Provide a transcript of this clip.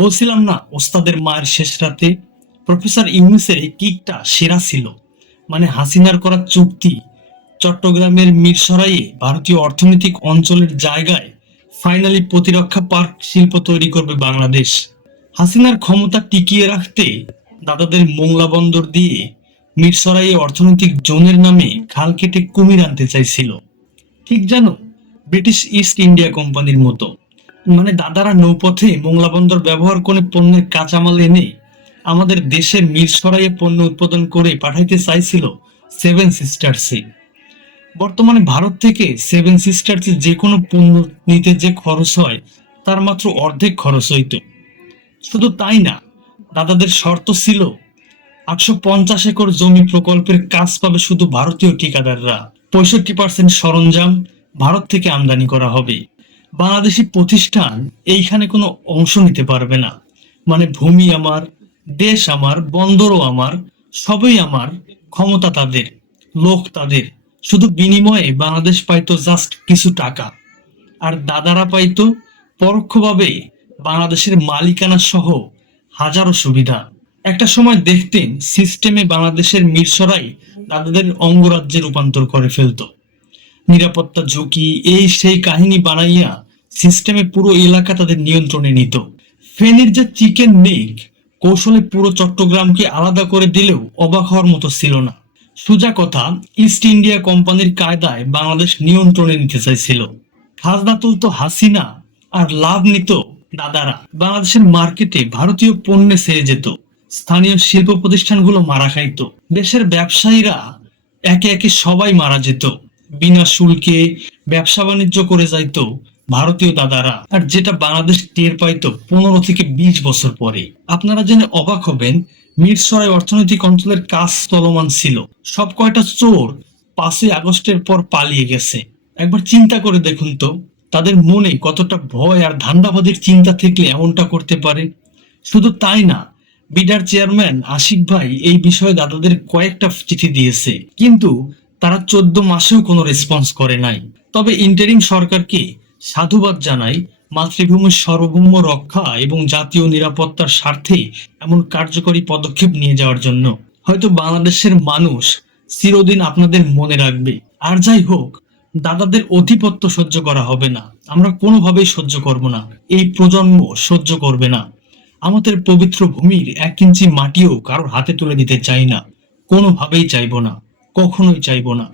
বলছিলাম না, ওস্তাদের মায়ের শেষ রাতে প্রফেসর ইউনুসের এই কিকটা সেরা ছিল। মানে হাসিনার করা চুক্তি চট্টগ্রামের মিরসরাইয়ে ভারতীয় অর্থনৈতিক অঞ্চলের জায়গায় ফাইনালি প্রতিরক্ষা পার্ক শিল্প তৈরি করবে বাংলাদেশ। হাসিনার ক্ষমতা টিকিয়ে রাখতে দাদাদের মোংলা বন্দর দিয়ে মিরসরাইয়ে অর্থনৈতিক জোনের নামে খাল কেটে কুমির আনতে চাইছিল। ঠিক জানো ব্রিটিশ ইস্ট ইন্ডিয়া কোম্পানির মতো। মানে দাদারা নৌপথে মোংলা বন্দর ব্যবহার করে পণ্যের কাঁচামাল এনে আমাদের দেশের মিরসরাইয়ে পণ্য উৎপাদন করে পাঠাইতে চাইছিল সেভেন সিস্টার্সে বর্তমানে ভারত থেকে সেভেন সিস্টার্সে যে কোনো পণ্য নিতে যে খরচ হয়, তার মাত্র অর্ধেক খরচ হইতো। শুধু তাই না, দাদাদের শর্ত ছিল, আটশো পঞ্চাশ একর জমি প্রকল্পের কাজ পাবে শুধু ভারতীয় ঠিকাদাররা। পঁয়ষট্টি পার্সেন্ট সরঞ্জাম ভারত থেকে আমদানি করা হবে। বাংলাদেশি প্রতিষ্ঠান এইখানে কোনো অংশ নিতে পারবে না। মানে ভূমি আমার, দেশ আমার, বন্দরও আমার, সবই আমার, ক্ষমতা তাদের, লোক তাদের। শুধু বিনিময়ে বাংলাদেশ পাইতো জাস্ট কিছু টাকা। আর দাদারা পাইতো পরোক্ষভাবে বাংলাদেশের মালিকানা সহ হাজারো সুবিধা। একটা সময় দেখতেন সিস্টেমে বাংলাদেশের মিরসরাই দাদাদের অঙ্গরাজ্যে রূপান্তর করে ফেলতো। নিরাপত্তা ঝুঁকি, এই সেই কাহিনী বানাইয়া সিস্টেমে পুরো এলাকা তাদের নিয়ন্ত্রণে নিত। ফেনীর যে চিকেন নেক কৌশলে পুরো চট্টগ্রামকে আলাদা করে দিলেও অবাক হওয়ার মতো ছিল না। সোজা কথা ইস্ট ইন্ডিয়া কোম্পানির কায়দায় বাংলাদেশ নিয়ন্ত্রণে নিতে চাইছিল। খাজনা তুলতো হাসিনা আর লাভ নিত দাদারা। বাংলাদেশের মার্কেটে ভারতীয় পণ্যে সেরে যেত। স্থানীয় শিল্প প্রতিষ্ঠানগুলো মারা খাইতো। দেশের ব্যবসায়ীরা একে একে সবাই মারা যেত। বিনা শুল্কে ব্যবসা বাণিজ্য করে যাইতো। ভারতীয় দাদারা। আর যেটা বাংলাদেশ টের পাইতো পনেরো থেকে বিশ বছর পরে। আপনারা জেনে অবাক হবেন, মিরসরাই অর্থনৈতিক অঞ্চলের কাজ চলমান ছিল। সব কয়টা চোর পাঁচই আগস্টের পর পালিয়ে গেছে। একবার চিন্তা করে দেখুন তো, তাদের মনে কতটা ভয় আর ধান্দাবাদের চিন্তা থাকলে এমনটা করতে পারে? শুধু তাই না, বিডার চেয়ারম্যান আশিক ভাই এই বিষয়ে দাদাদের কয়েকটা চিঠি দিয়েছে। কিন্তু তারা চোদ্দ মাসেও কোনো রেসপন্স করে নাই। তবে ইন্টারিম সরকারকে সাধুবাদ জানাই, মাতৃভূমির সার্বভৌম রক্ষা এবং জাতীয় নিরাপত্তার স্বার্থে এমন কার্যকরী পদক্ষেপ নিয়ে যাওয়ার জন্য। হয়তো বাংলাদেশের মানুষ চিরদিন আপনাদের মনে রাখবে, আর যাই হোক, দাদাদের অধিপত্য সহ্য করা হবে না, আমরা কোনোভাবেই সহ্য করব না, এই প্রজন্ম সহ্য করবে না। আমাদের পবিত্র ভূমির এক ইঞ্চি মাটিও কারোর হাতে তুলে দিতে চাই না, কোনোভাবেই চাইব না, কখনোই চাইব না।